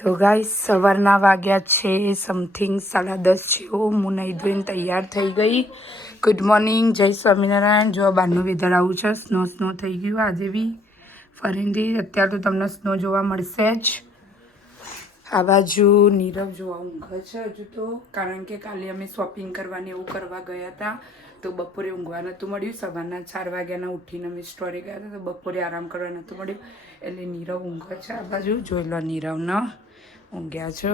તો ગાઈસ સવારના વાગ્યા છે સમથિંગ 10:30 જેવું. હું નહીં ધોઈને તૈયાર થઈ ગઈ. ગુડ મોર્નિંગ, જય સ્વામિનારાયણ. જો બહારનું વેધર આવું છે, સ્નો થઈ ગયું આજે બી ફરીથી. અત્યારે તો તમને સ્નો જોવા મળશે જ. આ બાજુ નીરવ જોવા ઊંઘે છે હજુ તો, કારણ કે કાલે અમે શોપિંગ કરવાની એવું કરવા ગયા હતા તો બપોરે ઊંઘવા નહોતું મળ્યું. સવારના 4 વાગ્યાના ઉઠીને અમે સ્ટોરે ગયા હતા તો બપોરે આરામ કરવા નહોતું મળ્યું, એટલે નીરવ ઊંઘે છે. આ બાજુ જોઈ લો, નીરવનો ઊંઘ્યા છો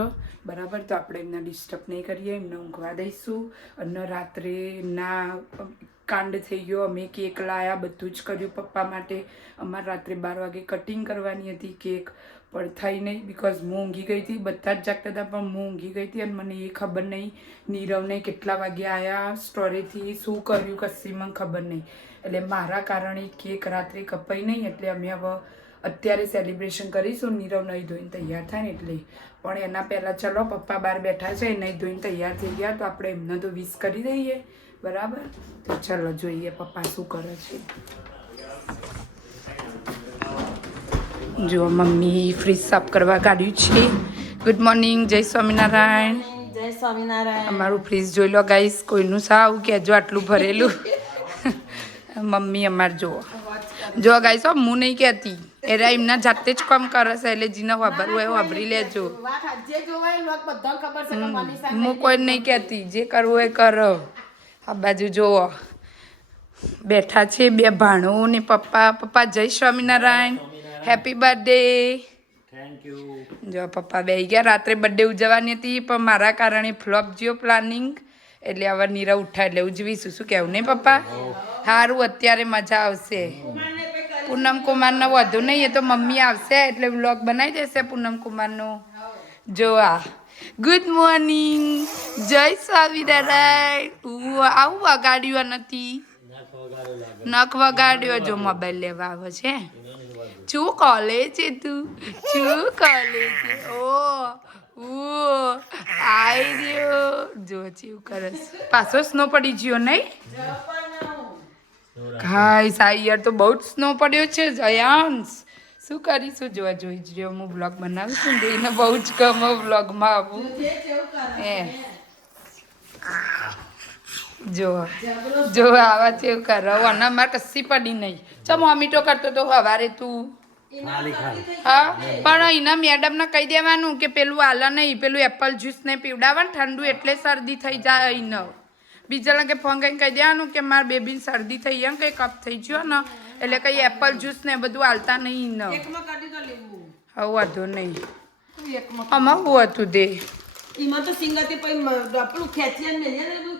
બરાબર. તો આપણે એમને ડિસ્ટર્બ નહીં કરીએ, એમને ઊંઘવા દઈશું. અને રાત્રે ના કાંડ થઈ ગયો, અમે કેક લાયા, બધું જ કર્યું પપ્પા માટે. અમારે રાત્રે 12 વાગે કટિંગ કરવાની હતી કેક, પણ થઈ નહીં બિકોઝ હું ઊંઘી ગઈ હતી. બધા જ જાગતા હતા પણ હું ઊંઘી ગઈ હતી અને મને એ ખબર નહીં નીરવને કેટલા વાગે આવ્યા સ્ટોરેથી, શું કર્યું કશી મને ખબર નહીં. એટલે મારા કારણે કેક રાત્રે કપાઈ નહીં. એટલે અમે હવે અત્યારે સેલિબ્રેશન કરીશું. નીરવ નહીં ધોઈને તૈયાર થાય ને એટલે. પણ એના પહેલાં ચલો પપ્પા બહાર બેઠા છે, નહીં ધોઈને તૈયાર થઈ ગયા તો આપણે એમને તો વિશ કરી દઈએ બરાબર. તો ચલો જોઈએ પપ્પા શું કરે છે. જો મમ્મી ફ્રીજ સાફ કરવા કાઢ્યું છે. ગુડ મોર્નિંગ, જય સ્વામિનારાયણ. જય સ્વામિનારાયણ. અમારું ફ્રીજ જોઈ લો ગાઈસ, કોઈનું સાવ કહેજો આટલું ભરેલું. મમ્મી અમાર જો ગાઈસ, હું નહીં કહેતી, એરા એમના જાતે જ કામ કરે છે, એટલે જીને વાપરવું હોય વાપરી લેજો. હું કોઈ નહીં કહેતી, જે કરવું હોય કરો. આ બાજુ જુઓ બેઠા છે બે ભાણો ને પપ્પા. જય Swaminarayan, happy birthday. Thank you. જો પપ્પા બેસી ગયા. રાત્રે બર્થડે ઉજવવાની હતી પણ મારા કારણે ફ્લોપ જ્યો પ્લાનિંગ, એટલે હવે નીરવ ઉઠા એટલે ઉજવીશું. શું કહેવું નહીં પપ્પા? સારું, અત્યારે મજા આવશે. પૂનમ કુમારનો વધુ નહીં, એ તો મમ્મી આવશે એટલે વ્લોગ બનાવી દેશે પૂનમ કુમારનો. જો આ ગુડ મોર્નિંગ, જય સ્વામિનારાયણ. આવું વગાડ્યું નથી, નખ વગાડ્યો. જો મોબાઈલ લેવા આવે છે. શું કોલે છે તું? શું કોલે છે? ઓ આઈ રહ્યો. જો ચીવ કરસ. પાછો સ્નો પડી ગયો નહીં? ગાઈસ આ યાર તો બહુ જ સ્નો પડ્યો છે. જયાંશ શું કરીશું? જોવા જોઈ જ રહ્યો. હું વ્લોગ બનાવું છું ને એને બહુ જ ગમે વ્લોગમાં આવું. જો આવા છે એવું કરો. અને અમારે કશી પડી નહીં. ચમ વોમિટો કરતો તો સવારે તું. હા, પણ એના મેડમને કહી દેવાનું કે પેલું આલા નહીં, પેલું એપલ જ્યુસ ને પીવડાવવાનું ઠંડુ, એટલે શરદી થઈ જાય. એને બીજા કે ફોન કરીને કહી દેવાનું કે મારા બેબીને શરદી થઈ એમ કંઈ કફ થઈ ગયો ને, એટલે કંઈ એપલ જ્યુસ ને બધું હાલતા નહીં. ને હવે વાંધો નહીં. આમાં શું હતું તે? એમાં તો સિંગતે પછી આપણું ખેંચીને મેલીએ ને નતું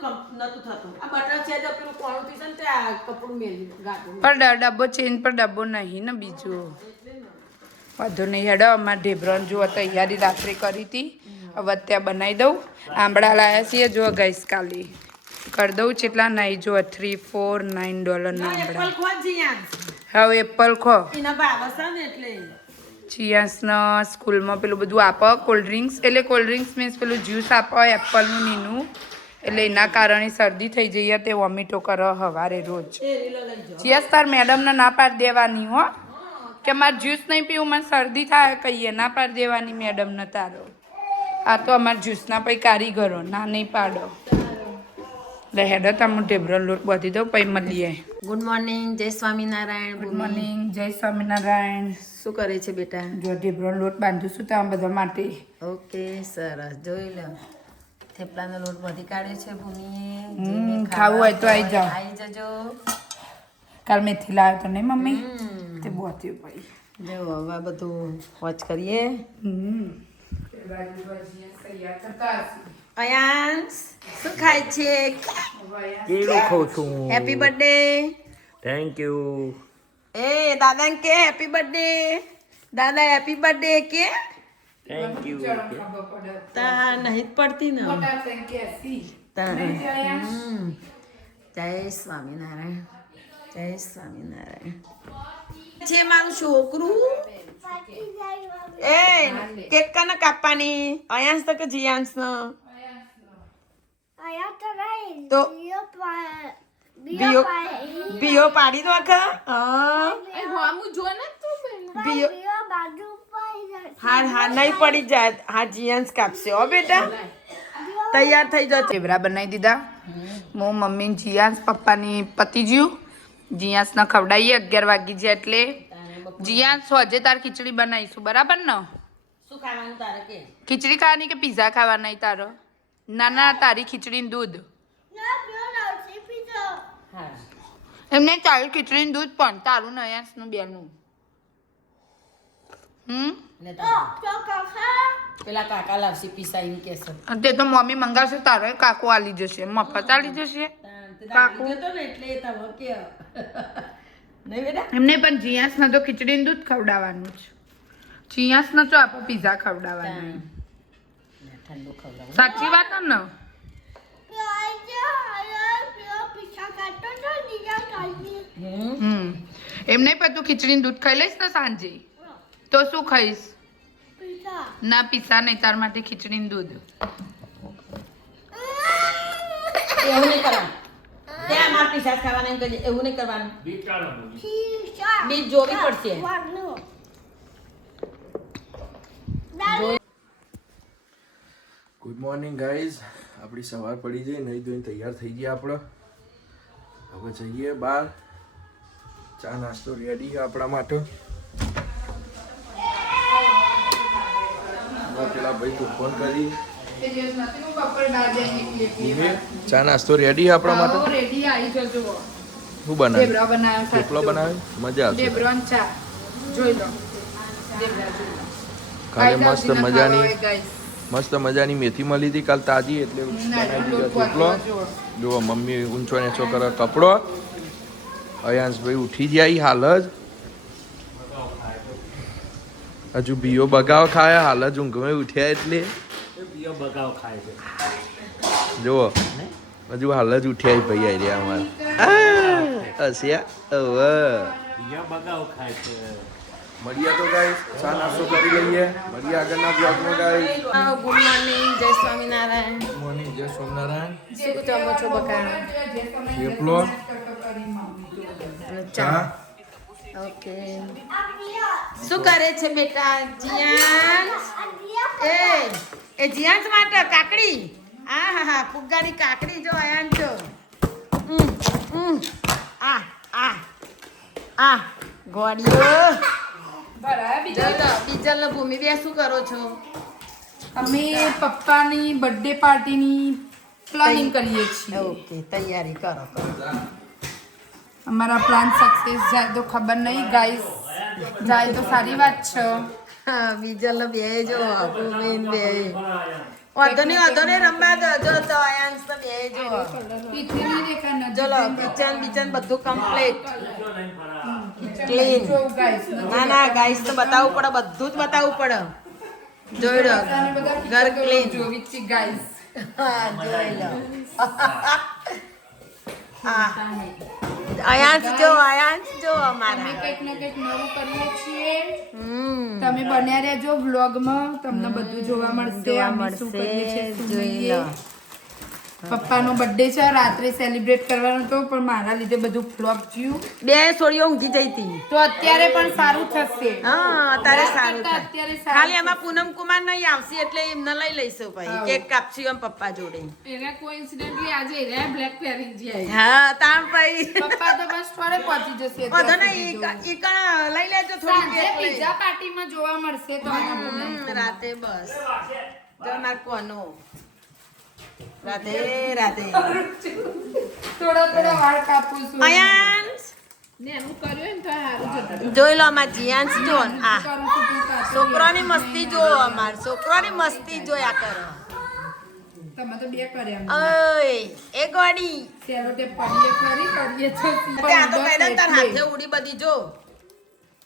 થતું. આ બટર છે તો પેલું કોણું થઈ છે ને તે આ કપડું મેલ્યું ગાતું. પણ ડબ્બો ચેન્જ પર ડબ્બો નહીં ને બીજું. વાંધો નહીં. હેડો અમારે ઢેબરાન જુઓ તૈયારી રાત્રે કરી હતી, હવે અત્યારે બનાવી દઉં. આંબળા લાવ્યા છીએ જો ગાઈસ, કાલે કરી દઉં. કેટલા નહીં જો $3, $4, $9 ના આંબળા. હવે એપલ ખો. એના ભાવ છે ને એટલે ચિયાસના સ્કૂલમાં પેલું બધું આપો કોલ્ડ ડ્રિંક્સ, એટલે કોલ્ડ ડ્રિંક્સ મીન્સ પેલું જ્યુસ આપો એપલનું નીનું, એટલે એના કારણે શરદી થઈ જઈએ. તે વોમિટો કરો સવારે રોજ. ચિયાસ તાર મેડમને ના પાડી દેવાની હો, કે મારે જ્યુસ નહીં પીવું, મને શરદી થાય કહીએ. ના પાડી દેવાની મેડમને તારો. આ તો અમારા જ્યુસના પછી કારીગરો ના નહીં પાડો. એટલે હેડો તમે ઢેબરો લોટ બાંધી દો પછી મળીએ. ગુડ મોર્નિંગ, જય સ્વામિનારાયણ. ગુડ મોર્નિંગ, જય સ્વામિનારાયણ. શું કરે છે બેટા? જો ઢેબરો લોટ બાંધું છું તમે બધા માટે. ઓકે સરસ, જોઈ લો થેપલાનો લોટ બધી કાઢ્યો છે ભૂમિએ. ખાવું હોય તો આવી જાઓ. આવી જજો. કાલ મેથી લાવ્યો તો નહીં મમ્મી? તે બોત્યું ભાઈ. જો હવે બધું વોચ કરીએ. અયાંશ શું ખાય છે? કેળું ખાઉં છું. Happy birthday. Thank you. એ દાદાને કે હેપી બર્થડે. દાદા હેપી બર્થડે કે. Thank you. તા નહીં પડતી ને તા. જય સ્વામિનારાયણ, જય સ્વામિનારાયણ. છે મારું છોકરું. એ કેક કને કાપવાની? અયાંશ તો કે જીયાંશ નો? તો બીઓ પાડી દો આખા હા બીઓ હા નહીં પડી જાય હા જીયાંશ કાપશે હો બેટા તૈયાર થઈ જશે ઢેબરા બનાવી દીધા હું મમ્મી જીયાસ પપ્પાની પતિ જ્યું જીયાસને ખવડાવીએ 11 વાગી જાય એટલે જીયાસ હજે તાર ખીચડી બનાવીશું બરાબર ને શું ખાવાનું તારે કે ખીચડી ખાવાની કે પીઝા ખાવાના તારો ના ના તારી ખીચડીનું દૂધ હા એમને તારી ખીચડીનું દૂધ પણ તારું નયાસનું બેનું ને પેલા કાકા લાવશે પીસાઈને કેસે તે તો મમ્મી મંગાવશે તારે કાકો આલી જશે મફત આલી જશે કાકુ તો ને એટલે તમે કે નહીં બેટા એમને પણ જીયાસને તો ખીચડીનું દૂધ ખવડાવવાનું છે જીયાસને તો આપણે પીઝા ખવડાવવાનું ઠંડુ ખવડાવું સાચી વાત ને એમ નહીં પણ તું ખીચડીનું દૂધ ખાઈ લઈશ ને સાંજે તો શું ખાઈશ ના પીસા નહીં તાર માટે ખીચડીનું દૂધ એવું નહીં કરવાનું ત્યાં માર પીસા ખાવાના એમ કહેજે એવું નહીં કરવાનું બીજ જોવી પડશે ગુડ મોર્નિંગ ગાઈઝ આપણી સવાર પડી જઈ નહીં ધોઈને તૈયાર થઈ ગયા આપણે હવે જઈએ બહાર ચા નાસ્તો રેડી છે આપણા માટે પેલા ભાઈ તું ફોન કરી ચા નાસ્તો રેડી છે આપણા માટે રેડી આવી જજો શું બનાવ્યું ઢેબરા બનાવ્યો થેપલો બનાવ્યો મજા આવશે ઢેબરો ને ચા જોઈ લો ઢેબરા જોઈ લો કાલે મસ્ત મજાની ગાઈસ મસ્ત મજાની મેથી મળી હતી કાલ તાજી એટલે બનાવી દીધો થેપલો જુઓ મમ્મી ઊંચો નીચો કરે કપડો અયાંશભાઈ ઉઠી જાય હાલ જ હજુ બીઓ બગાવ ખાયા હાલ જ ઊંઘમાં ઉઠ્યા એટલે બીજો બગાવ ખાય છે જુઓ હજુ હાલ જ ઉઠ્યા ભાઈ આવી રહ્યા અમારે હસ્યા હવે બીજો બગાવ ખાય છે મળીએ તો ગાઈસ ચા નાસ્તો કરી લઈએ મળીએ આગળના બ્લોગમાં ગાઈસ ગુડ મોર્નિંગ જય સ્વામિનારાયણ મોર્નિંગ જય સોમનારાયણ શું જમો છો બકા થેપલો ચા ઓકે શું કરે છે બેટા જીયાંશ એ જીયાંશ માટે કાકડી આ હા હા ફુગ્ગાની કાકડી જો આયાન જો આ આ આ ગોળીઓ બીજલ ને ભૂમિ બે શું કરો છો અમે પપ્પાની બર્થડે પાર્ટીની પ્લાનિંગ કરીએ છીએ ઓકે તૈયારી કરો અમારા પ્લાન સક્સેસ જાય તો ખબર નહીં ગાઈસ જાય તો સારી વાત છે હા બીજલ બે જો ભૂમિ બે વાંધો નહીં રમવા દો જો તો આયાંશ તો બે જો પીઠીની રેખા ન ચલો કિચન બધું કમ્પ્લીટ ક્લીન ના ગાઈસ તો બતાવવું પડે બધું જ બતાવવું પડે જોઈ લો ઘર ક્લીન જોવી છે ગાઈસ હા જોઈ લો આયાંશ જો અમારા કંઈક ને કંઈક નવું કરીએ છીએ તમે બન્યા રહેજો વ્લોગમાં તમને બધું જોવા મળશે અમે શું કરીએ છીએ શું નહીં. પપ્પાનો બર્થડે છે રાત્રે સેલિબ્રેટ કરવાનો હતો પણ મારા લીધે બધું ફ્લોપ થયું બે છોડીઓ ઊંઘી જઈ હતી તો અત્યારે પણ સારું થશે હા અત્યારે સારું થાય. અત્યારે ખાલી એમાં પૂનમ કુમાર નહીં આવશે એટલે એમને લઈ લઈશું ભાઈ કેક કાપશું એમ પપ્પા જોડે એને કોઇન્સિડન્ટલી આજે એને બ્લેક પહેરી જાય હા તાણ ભાઈ પપ્પા તો બસ ફરે પહોંચી જશે વાંધો નહીં ઈ કણ લઈ લેજો થોડી સાંજે કેક લઈ. પીઝા પાર્ટીમાં જોવા મળશે તો રાતે બસ તો નાખવાનો રાતે થોડો વાળ કાપું છું અયાંશ ને એનું કર્યું ને તો સારું જતું જોઈ લો અમાર જીયાંશ જો આ કરું છું તું કાપી છોકરાની મસ્તી જો અમાર છોકરાની મસ્તી જોયા કરો તમે તો બે કર્યા ઓય એ ગોડી સેલો ટેપ પડીએ ખરી કરીએ છો ત્યાં તો મેડમ તાર હાથે ઉડી બધી જો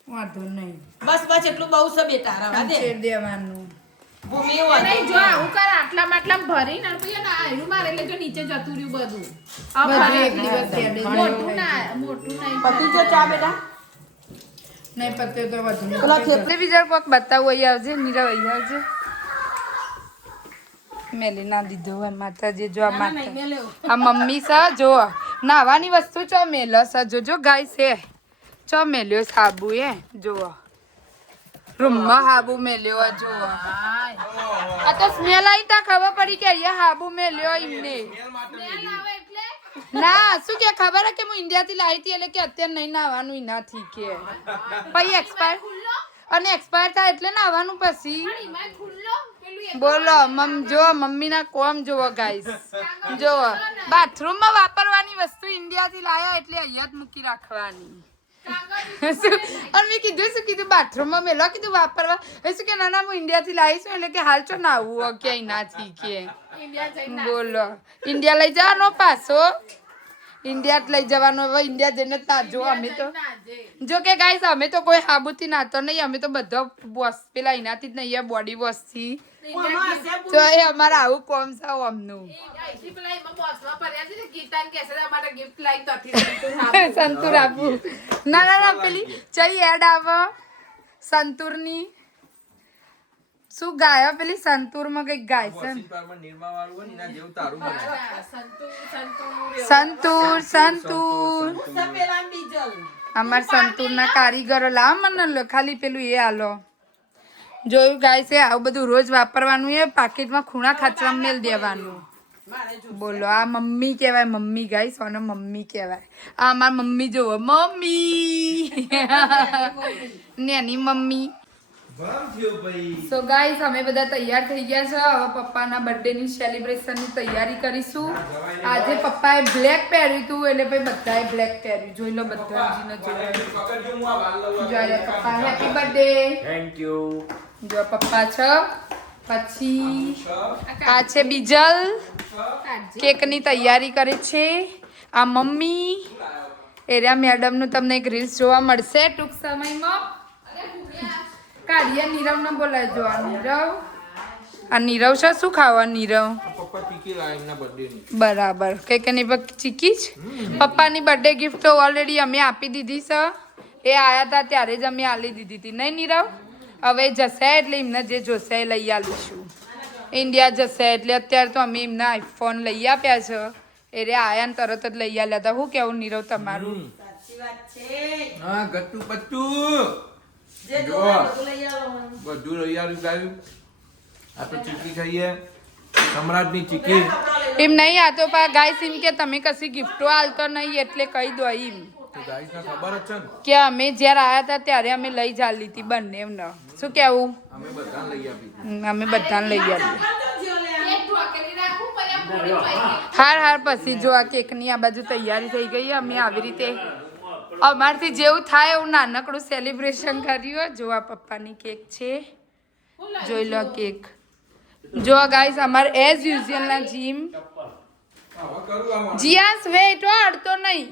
વાંધો નહીં બસ એટલું બહુ છે બેટા રવા દે છેડ દેવાનું ભૂમિ નહીં જો આવું કર આટલામાં આટલામાં ભરીને પછી એને આયરું મારે એટલે જો નીચે જતું રહ્યું બધું આ બધું ભરે એક દિવસ છેડે મોટું નહીં પતિ જો ચા બેટા નહીં પત્તે તો વધુ નહીં પેલા એટલે બીજા કોક બતાવું અહીં આવજે નીરવ અહીં આવજે મેલી ના દીધો હોય માતાજી જો આ માતા આ મમ્મી છે જો નાવાની વસ્તુ ચો મેલો છે જોજો ગાય છે ચો મેલ્યો સાબુ એ જુઓ રૂમમાં હાબુ મેલ્યો જુઓ આ તો સ્મેલ આવી તા ખબર પડી કે અહીંયા હાબુ મેલ્યો એમને ના શું કે ખબર હે કે હું ઇન્ડિયાથી લાવી હતી એટલે કે અત્યારે નહીં નાવાનું એનાથી કે પછી એક્સપાયર અને એક્સપાયર થાય એટલે નાવાનું પછી બોલો જો મમ્મીના કોમ જોવો ગાઈસ જોવો બાથરૂમમાં વાપરવાની વસ્તુ ઇન્ડિયાથી લાયા એટલે અહીંયા જ મૂકી રાખવાની અને મેં કીધું શું કીધું બાથરૂમમાં મેલો કીધું વાપરવા શું કે ના હું ઇન્ડિયાથી લાવીશું એટલે કે હાલ ચો નાવું કે એનાથી કે બોલો ઇન્ડિયા લઈ જવાનો પાછો ઇન્ડિયા લઈ જવાનો હવે ઇન્ડિયા જઈને તાજો અમે તો જો કે ગાઈસ અમે તો કોઈ હાબુથી નાતો નહીં અમે તો બધો વોશ પેલા એનાથી જ નહીં બોડી વોશથી તો એ અમારે આવું કોમ છે અમનું સંતૂર આપું ના પેલી ચઈ એડ આવો સંતૂરની શું ગાય પેલી સંતૂરમાં કઈક ગાય છે સંતૂર અમાર સંતૂરના કારીગરો લાવ મને ખાલી પેલું એ આલો જોયું ગાય છે આવું બધું રોજ વાપરવાનું એ પાકીટમાં ખૂણા ખાચરામાં મેલ દેવાનું બોલો આ મમ્મી કહેવાય મમ્મી ગાય સોનો મમ્મી કહેવાય આ અમાર મમ્મી જોવો મમ્મી નેની મમ્મી સો ગાઈસ અમે બધા તૈયાર થઈ ગયા છે હવે પપ્પાના બર્થડે ની સેલિબ્રેશન ની તૈયારી કરીશું આજે પપ્પાએ બ્લેક પહેર્યું હતું એટલે પછી બધાએ બ્લેક પહેર્યું જોઈ લો બધાજીને જોઈ પપ્પા હેપી બર્થડે થેન્ક યુ જો પપ્પા છે પછી આ છે બીજલ કેક ની તૈયારી કરે છે આ મમ્મી એરિયા મેડમ નું તમને એક રીલ્સ જોવા મળશે ટૂંક સમયમાં કાઢીએ નીરવ ને બોલાવજો આ નીરવ છે શું ખાવા નીરવ બરાબર કઈ કઈ પર ચીકી જ પપ્પાની બર્થડે ગિફ્ટ તો ઓલરેડી અમે આપી દીધી છે એ આયા હતા ત્યારે જ અમે આલી દીધી હતી નહીં નીરવ હવે જશે એટલે એમને જે જોશે એ લઈ આલીશું ઇન્ડિયા જશે એટલે અત્યારે તો અમે એમને આઈફોન લઈ આપ્યા છે એ રે આયા ને તરત જ લઈ આલ્યા હતા હું કેવું નીરવ તમારું હા ગટ્ટુ પટ્ટુ બધું લઈ આવ્યું ગાયું આપણે ચીકી ખાઈએ સમ્રાટની ચીકી એમ નહીં આ તો ગાઈસ એમ કે તમે કશી ગિફ્ટો આલતો નહીં એટલે કહી દો એમ ખબર જ છે ને કે અમે જ્યારે આયા હતા ત્યારે અમે લઈ ચાલી હતી બંને એમને શું કેવું અમે બધાને લઈ આપી અમે બધાને લઈ આપી હાર પછી જો આ કેકની આ બાજુ તૈયારી થઈ ગઈ અમે આવી રીતે અમારથી જેવું થાય એવું નાનકડું સેલિબ્રેશન કર્યું જો આ પપ્પાની કેક છે જોઈ લો કેક જો ગાઈસ અમારે એઝ યુઝ્યુઅલ ના જીમ જીયાસ વેટ અડતો નહીં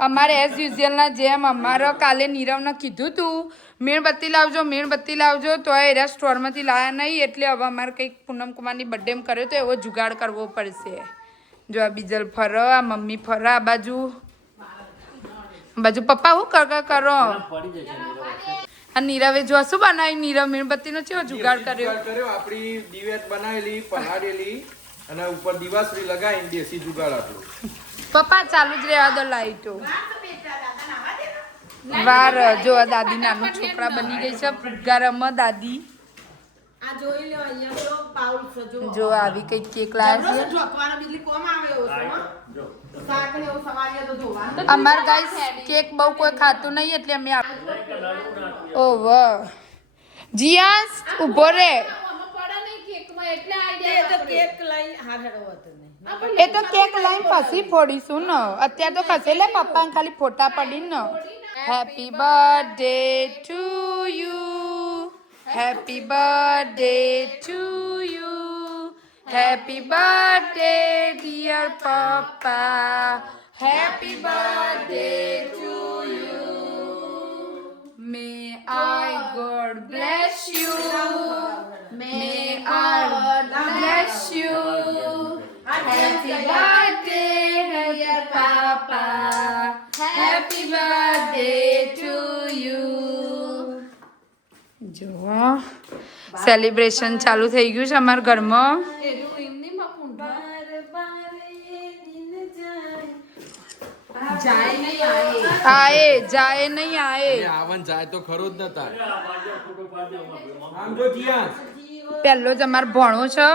અમારે એઝ યુઝ્યુઅલ ના જેમ અમારો કાલે નીરવને કીધું તું મીણબત્તી લાવજો તો એ સ્ટોરમાંથી લાયા નહીં એટલે હવે અમારે કંઈક પૂનમ કુમારની બર્થડે કર્યો તો એવો જુગાડ કરવો પડશે જો આ બીજલ ફરો આ મમ્મી ફરો આ બાજુ પપ્પા હું કરો આ નીરવે જો શું બનાવી નીરવ મીણબત્તી નો કેવો જુગાડ કર્યો આપણી દિવેટ બનાવેલી પલાળેલી અને ઉપર દિવાસળી લગાવીને દેશી જુગાડ આપણું પપ્પા ચાલુ જ રહેવા દો લાઈટો વાર જો આ દાદી નાનું છોકરા બની ગઈ છે ફુગ્ગારામાં દાદી આ જોઈ લો અહીંયા તો પાઉલ સજો જો આવી કઈ કેક લાવ્યા છે ઢોકવાનો બીજલી કોમ આવે એવો છે જો શાક ને એવું સવારે તો જોવા અમાર ગાઈસ કેક બહુ કોઈ ખાતું નહીં એટલે અમે ઓવ જીયાસ ઉભો રે કેક લઈ હાર હેડો હતો નહીં એ તો કેક લઈને પછી ફોડીશું ને અત્યારે તો કશે લે પપ્પા ખાલી ફોટા પડી ને happy birthday to you happy birthday to you happy birthday dear પપ્પા happy birthday to you may I God bless you may I God bless you Happy birthday, dear Papa. Happy birthday to you. જો celebration ચાલુ થઈ ગયું છે અમારા ઘરમાં જાય નહીં આએ આએ જાય નહીં આએ આવન જાય તો ખરો જ નતા આમ જો જીયાસ પહેલો જ અમાર ભણો છે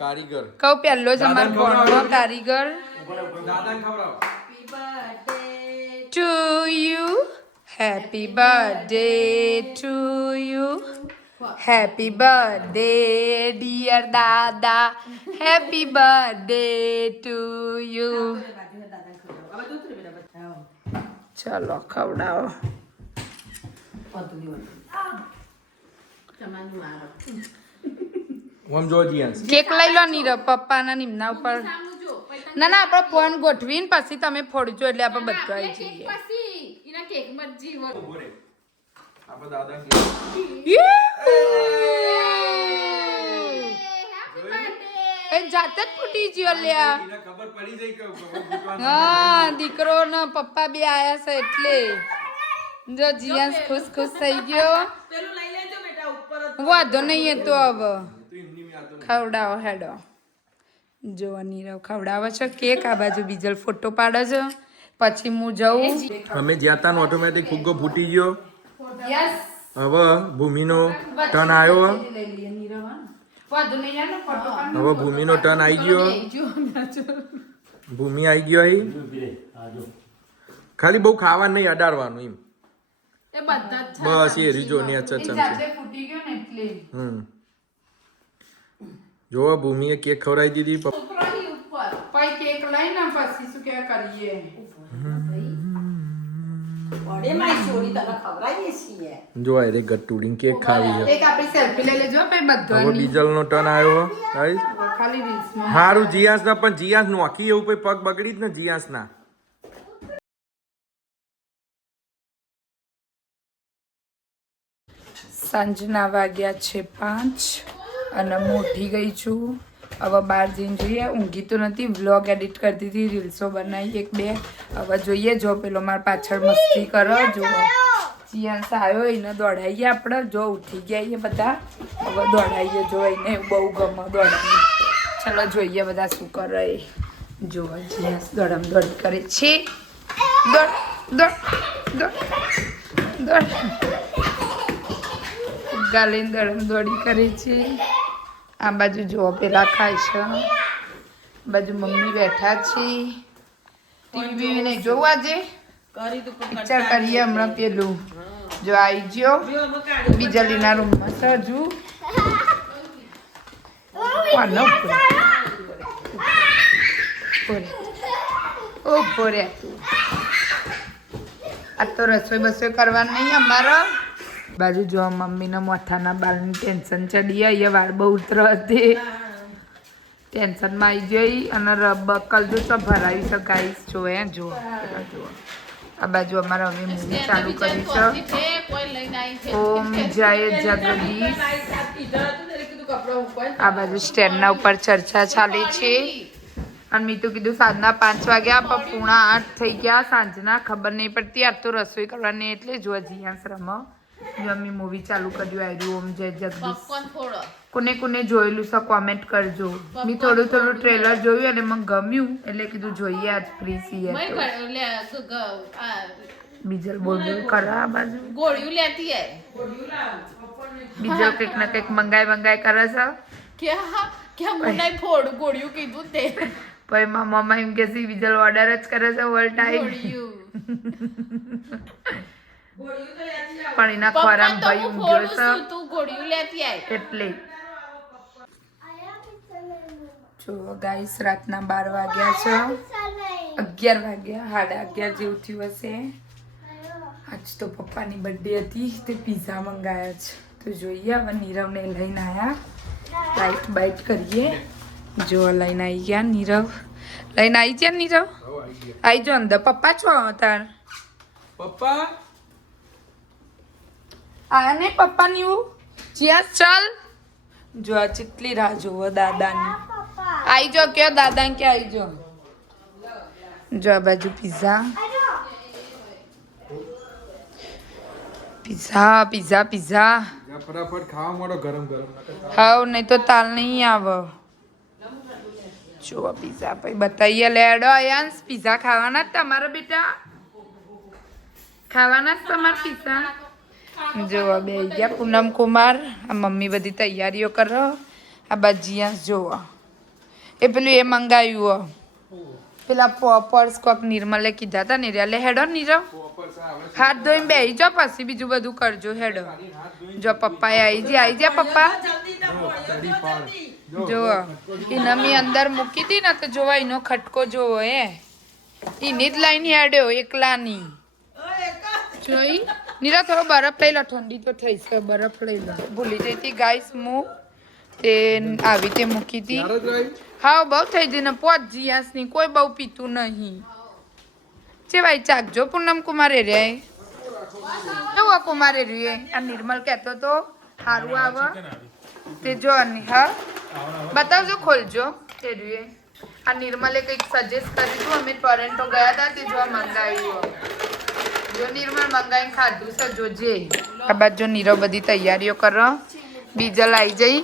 કારીગર કહું પહેલો જ અમાર દાદાને ભણો ખવડાવો. કારીગર દાદાને ખવડાવો to you happy birthday to you happy birthday dear dada happy birthday to you ચલો ખવડાવો ઓમ જો જીયાસ કેક લઈ લો નીરવ પપ્પાના નિમના ઉપર ના ના આપણે ફોન ગોઠવીને પછી તમે ફોડજો એટલે આપણે બધા આવી જઈએ પછી એના કેક માં જીવો આપણે દાદા એ જાતે જ ફૂટી ગયો લ્યા એને ખબર પડી જઈ કે ભૂતવાન હા દીકરો ને પપ્પા બે આયા છે એટલે જો જીયાસ ખુશ ખુશ થઈ ગયો વાંધો નહીં એ તો હવે ખવડાવો હેડો જો નીરવ ખવડાવે છે કેક આ બાજુ બીજલ ફોટો પાડે છે પછી હું જઉં અમે જ્યાં તાન ઓટોમેટિક ફુગ્ગો ફૂટી ગયો યસ હવે ભૂમિનો ટર્ન આવ્યો વાંધો નહીં યાર ફોટો પાડ હવે ભૂમિનો ટર્ન આવી ગયો ભૂમિ આવી ગયો અહીં ખાલી બહુ ખાવાનું નહીં અડાડવાનું એમ એ બધા જ બસ એ રીજો ને અચ્છા એ જાતે ફૂટી ગયો ને એટલે જોવા ભૂમિએ કેક ખવડાવી દીધી છોકરાની ઉપર પછી કેક લઈને પછી શું કે કરીએ જોવા રે ગટ્ટુડીને કેક ખાવી છે એક આપણી સેલ્ફી લઈ લેજો પછી હવે બધો બીજલનો ટર્ન આવ્યો ગાઈસ ખાલી રીલ્સમાં હારું જીયાસ ના પણ જીયાસ નોખી એવું પછી પગ બગડી જ ને જીયાસ ના સાંજના વાગ્યા છે 5 અને હું ઉઠી ગઈ છું હવે બહાર જઈને જોઈએ ઊંઘી તો નથી વ્લોગ એડિટ કરતી હતી રીલ્સો બનાવી 1-2 હવે જોઈએ જો પેલો મારા પાછળ મસ્તી કરો જો જીયાસ આવ્યો એને દોડાઈએ આપણે જો ઉઠી ગયા એ બધા હવે દોડાઈએ જો એને બહુ ગમે દોડાવીએ ચલો જોઈએ બધા શું કરે એ જો જીયાસ દોડમ દોડ કરે છે દોડ દોડ દોડ દોડ ગાલીને દોડમ દોડી કરે છે આ બાજુ જો પેલા ખાય છે બાજુ મમ્મી બેઠા છે ટીવી નહીં જોવું આજે પિક્ચર કરીએ હમણાં પેલું જો આવી ગયો બીજલીના રૂમમાં છે હજુ કોનો ઉભો રે આ તો રસોઈ બસોઈ કરવાની નહીં અમારો બાજુ જો મમ્મીના માથાના બાલની ટેન્શન ચડી અહીંયા વાળ બહુ ઉતર હતી ટેન્શનમાં આવી ગઈ અને બકલ જો તો ભરાવી શકાય જો એ જો આ બાજુ અમારે હવે મૂવી ચાલુ કરી છે ઓમ જય જગદીશ આ બાજુ સ્ટેન્ડના ઉપર ચર્ચા ચાલે છે અને મેં તો કીધું સાંજના 5 વાગ્યા પણ 7:45 થઈ ગયા સાંજના ખબર નહીં પડતી આ તો રસોઈ કરવાની એટલે જો જીયાસ રમ જો અમે મૂવી ચાલુ કર્યું આવ્યું ઓમ જય જગદીશ કોને કોને જોયેલું છે કોમેન્ટ કરજો મેં થોડું ટ્રેલર જોયું અને મને ગમ્યું એટલે કીધું જોઈએ આજ ફ્રી છીએ તો બીજલ બોલ બોલ કરે આ બાજુ ગોળીઓ લેતી હે બીજલ કંઈક ને કંઈક મંગાઈ કરે છે કે મુનાઈ ફોડ ગોળીઓ કીધું તે પછી મારા મમ્મા એમ કે છે બીજલ ઓર્ડર જ કરે છે ઓલ ટાઈમ ગોળીઓ પણ એના ખોરામ ભાઈ ઊંઘ્યો છે તું ગોળીઓ લેતી આય એટલે જો ગાઈસ રાતના 12 વાગ્યા છે 11 વાગ્યા 11:30 જેવું થયું હશે આજ તો પપ્પાની બર્થડે હતી તે પિઝા મંગાયા છે તો જોઈએ હવે નીરવને લઈને આવ્યા લાઈટ બાઈટ કરીએ જો લઈને આવી ગયા નીરવ લઈને આવી ગયા નીરવ આવી જો અંદર પપ્પા છો તાર પપ્પા આયા ને પપ્પા ની જ્યાં ચાલ જો આ ચેટલી રાહ જોવો દાદાની આવી જો કયો દાદા કે આવી જો જો આ બાજુ પિઝા પિઝા પિઝા પિઝા ફટાફટ ખાવા માંડો ગરમ ગરમ હાવ નહીં તો તાલ નહીં આવે જો પીઝા ભાઈ બતાવીએ લેડો અયાંશ પીઝા ખાવાના જ તમારા બેટા ખાવાના જ તમારા પીઝા જો બે ગયા પૂનમ કુમાર આ મમ્મી બધી તૈયારીઓ કરો આ બાજીયા જોવો એ પેલું એ મંગાવ્યું પેલા પોપર્સ કોક નિર્મલે કીધા હતા ને લે હેડો નીરવ હાથ ધોઈને બેસી જાઓ પછી બીજું બધું કરજો હેડો જો પપ્પાએ આવી જા પપ્પા જોવો એને મેં અંદર મૂકી હતી ને તો જોવા એનો ખટકો જોવો એની જ લાઈન હેડ્યો એકલાની જોઈ નીરા થોડો બરફ લઈ લો ઠંડી તો થઈ છે બરફ લઈ લો ભૂલી જઈ હતી ગાઈસ હું તે આવી તે મૂકી હતી હા બહુ થઈ જઈ ને પોચ જીયાસની કોઈ બહુ પીતું નહીં છે ભાઈ ચાકજો પૂનમ કુમારે રે કેવું કુમારે રે આ નિર્મલ કહેતો તો સારું આવે તે જો હા બતાવજો ખોલજો તે રે આ નિર્મલે કંઈક સજેસ્ટ કર્યું હતું અમે ટોરેન્ટો ગયા હતા તે જો મંગાવ્યું જો નિર્મલ મંગાવીને ખાધું છે જોજે આ બાદ જો નીરવ બધી તૈયારીઓ કરો બીજલ આવી જઈ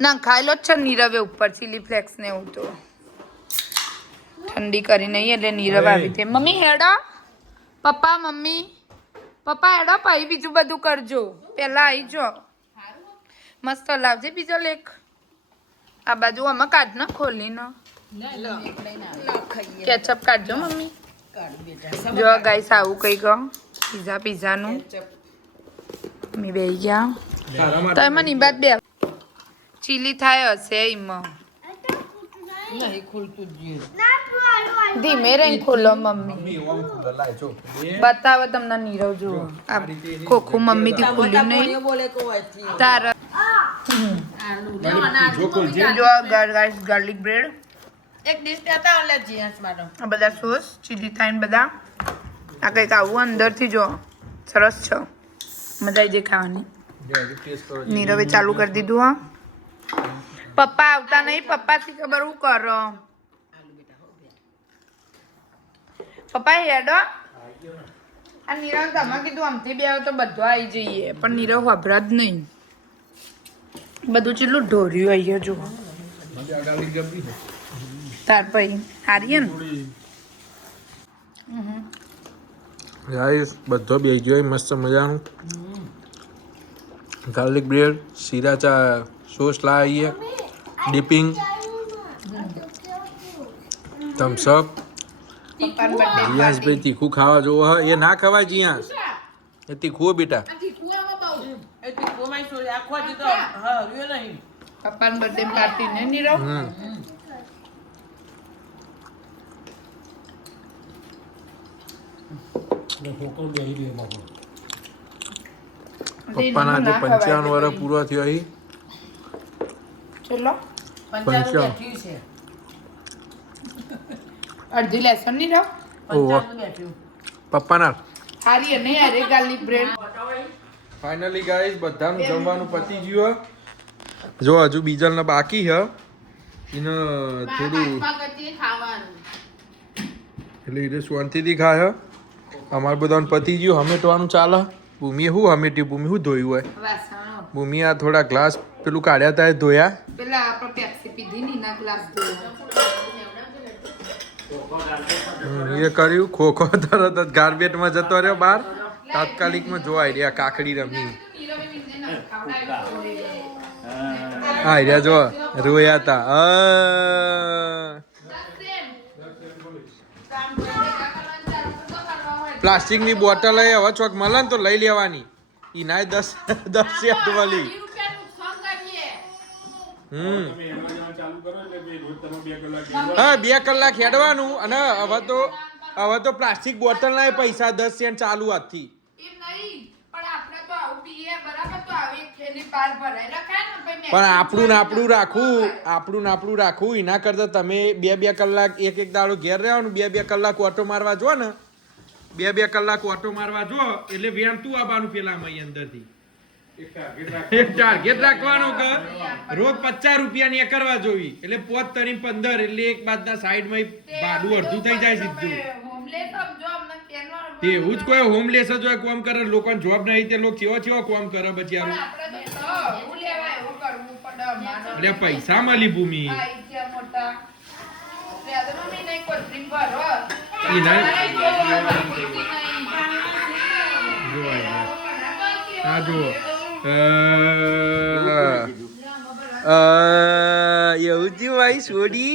ના ખાયેલો જ છે નીરવે ઉપર ચીલી ફ્લેક્સ ને એવું તો ઠંડી કરી નહીં એટલે નીરવ આવી તે મમ્મી હેડો પપ્પા મમ્મી પપ્પા હેડો પછી બીજું બધું કરજો પહેલા આવી જો મસ્ત લાવજે બીજો લેખ આ બાજુ આમાં કાઢ ને ખોલી ને કેચઅપ કાઢજો મમ્મી જો ગાઈસ આવું કઈ કહો પીઝાનું મેં બે ગયા તો એમાં ની બાદ બે ચીલી થાય હશે એમાં ધીમે રહીને ખોલો મમ્મી બતાવો તમને નીરવ જુઓ આ ખોખું મમ્મી થી ખુલ્યું નહીં તારા જો ગાર્લિક બ્રેડ એક ડીશ લેતા ઓલે જીન્સ માટે આ બધા સોસ ચીલી થાય બધા આ કંઈક આવું અંદરથી જો સરસ છે મજા આવી જાય ખાવાની નીરવે ચાલુ કરી દીધું હા પપ્પા આવતા નહીં પપ્પાથી ખબર હું કરો પપ્પા હેડો આ નીરવ તમે કીધું આમથી બે તો બધો આવી જઈએ પણ નીરવ વાપરા જ નહીં બધું ચેટલું ઢોર્યું અહીંયા જો તાર પછી હારીએ ને ગાઈસ બધો બે ગયો મસ્ત મજાનું ગાર્લિક બ્રેડ સિરાચા સોસ લાવીએ ડિપિંગ થમ્સ અપ જીયાસ ભાઈ તીખું ખાવા જોવો હ એ ના ખવાય જીયાસ એ તીખું બેટા એ તીખોમાં સોરી આખો દી તો હા રહ્યો નહીં પપ્પાની બર્થડે પાર્ટી ને નીરવ પપ્પાના આજે 55 વર્ષ પૂરો થયો અહીં ચલો 55 બેઠી છે અડધી લેસન નીરવ ઓહો પપ્પાના હારી નહીં અરે ગાર્લિક બ્રેડ ફાઇનલી ગાઈસ બધાનું જમવાનું પતી ગયું જો હજુ બીજલને બાકી છે એને થોડું એટલે એ શાંતિથી ખાય અમારે બધાને પતી ગયું હમેટવાનું ચાલે ભૂમિએ શું હમેટી ભૂમિ શું ધોયું હોય ભૂમિ આ થોડા ગ્લાસ પેલું કાઢ્યા હતા એ ધોયા પેલા આપણે પેપ્સી પીધી ની ના ગ્લાસ એ કર્યું ખોખો તરત જ ગાર્બેટમાં જતો રહ્યો બહાર તાત્કાલિકમાં જોવાય રહ્યા કાકડી રમી હા રહ્યા જો રોયા હતા પ્લાસ્ટિકની બોટલ હવે ચોક મળે ને તો લઈ લેવાની ઈ ના 10 સેટ વાલી હા 2 કલાક હેડવાનું અને હવે તો પ્લાસ્ટિક બોટલ ના પૈસા 10 સેન્ટ ચાલુ આજથી પણ આપણું રાખવું એના કરતા તમે 2 કલાક એક દાડો ઘેર રહ્યો ને 2 કલાક ઓટો મારવા જો ને 2 કલાક ઓટો મારવા જો એટલે વેમ તું આવવાનું પેલા અંદરથી એક ટાર્ગેટ રાખવાનો કે રોજ 50 રૂપિયાની એ કરવા જોવી એટલે 5 તરી 15 એટલે એક બાજના સાઈડમાં ભાડું અડધું થઈ જાય સીધું એવું જ કોઈ હોમલેસ જ હોય કોમ કરે લોકોને જોબ નહીં તે લોકો ચેવો કોમ કરે બચારું અરે પૈસા મળી ભૂમિ આઈ ગયા મોટા ત્યાં તો મમ્મી નહીં કોથરીમ ભરો ઈ ના આ જુઓ એવું થયું ભાઈ સોડી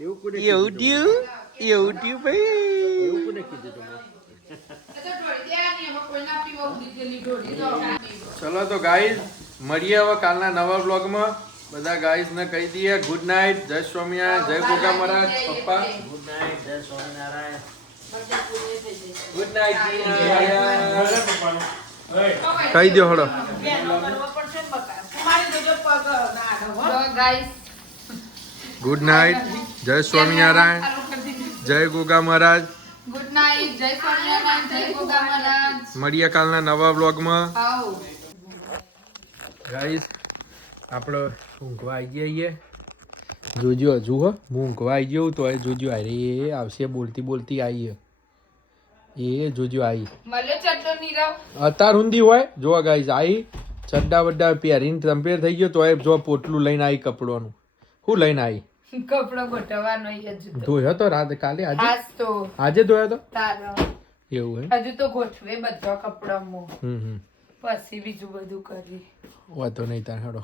એવું થયું ભાઈ ચલો તો ગાઈઝ મળીએ હવે કાલના નવા બ્લોગમાં બધા ગાઈઝ ને કહી દઈએ ગુડ નાઇટ જય સ્વામિનારાયણ જય ગોગા મહારાજ પપ્પા ગુડ નાઇટ જય સ્વામિનારાયણ ગુડ નાઇટ કહી દો હળો ગુડ નાઇટ જય સ્વામિનારાયણ જય ગોગા મહારાજ ગુડ નાઇટ જય સ્વામિનારાયણ જય ગોગા મહારાજ મળીએ કાલના નવા બ્લોગમાં આવો ગાઈસ આપણે ઊંઘવા આવી જઈએ જોજો હજુ હો હું ઊંઘવા આવી ગયો તો જોજો અરે આવશે બોલતી બોલતી આવીએ એ જોજો આવી મળે ચટલો નીરવ અત્યાર ઊંધી હોય જો ગાઈસ આવી ચડ્ડા વડ્ડા પહેરીને તંપેર થઈ ગયો તો જો પોટલું લઈને આવી કપડોનું શું લઈને આવી કપડો ગોઠવવાનો હજુ તો ધોયો તો રાત કાલે આજે આજ તો આજે ધોયો તો તારો એવું હે હજુ તો ગોઠવે બધો કપડામાં હમ પછી બીજું બધું કરી વાતો નહીં તાર હેડો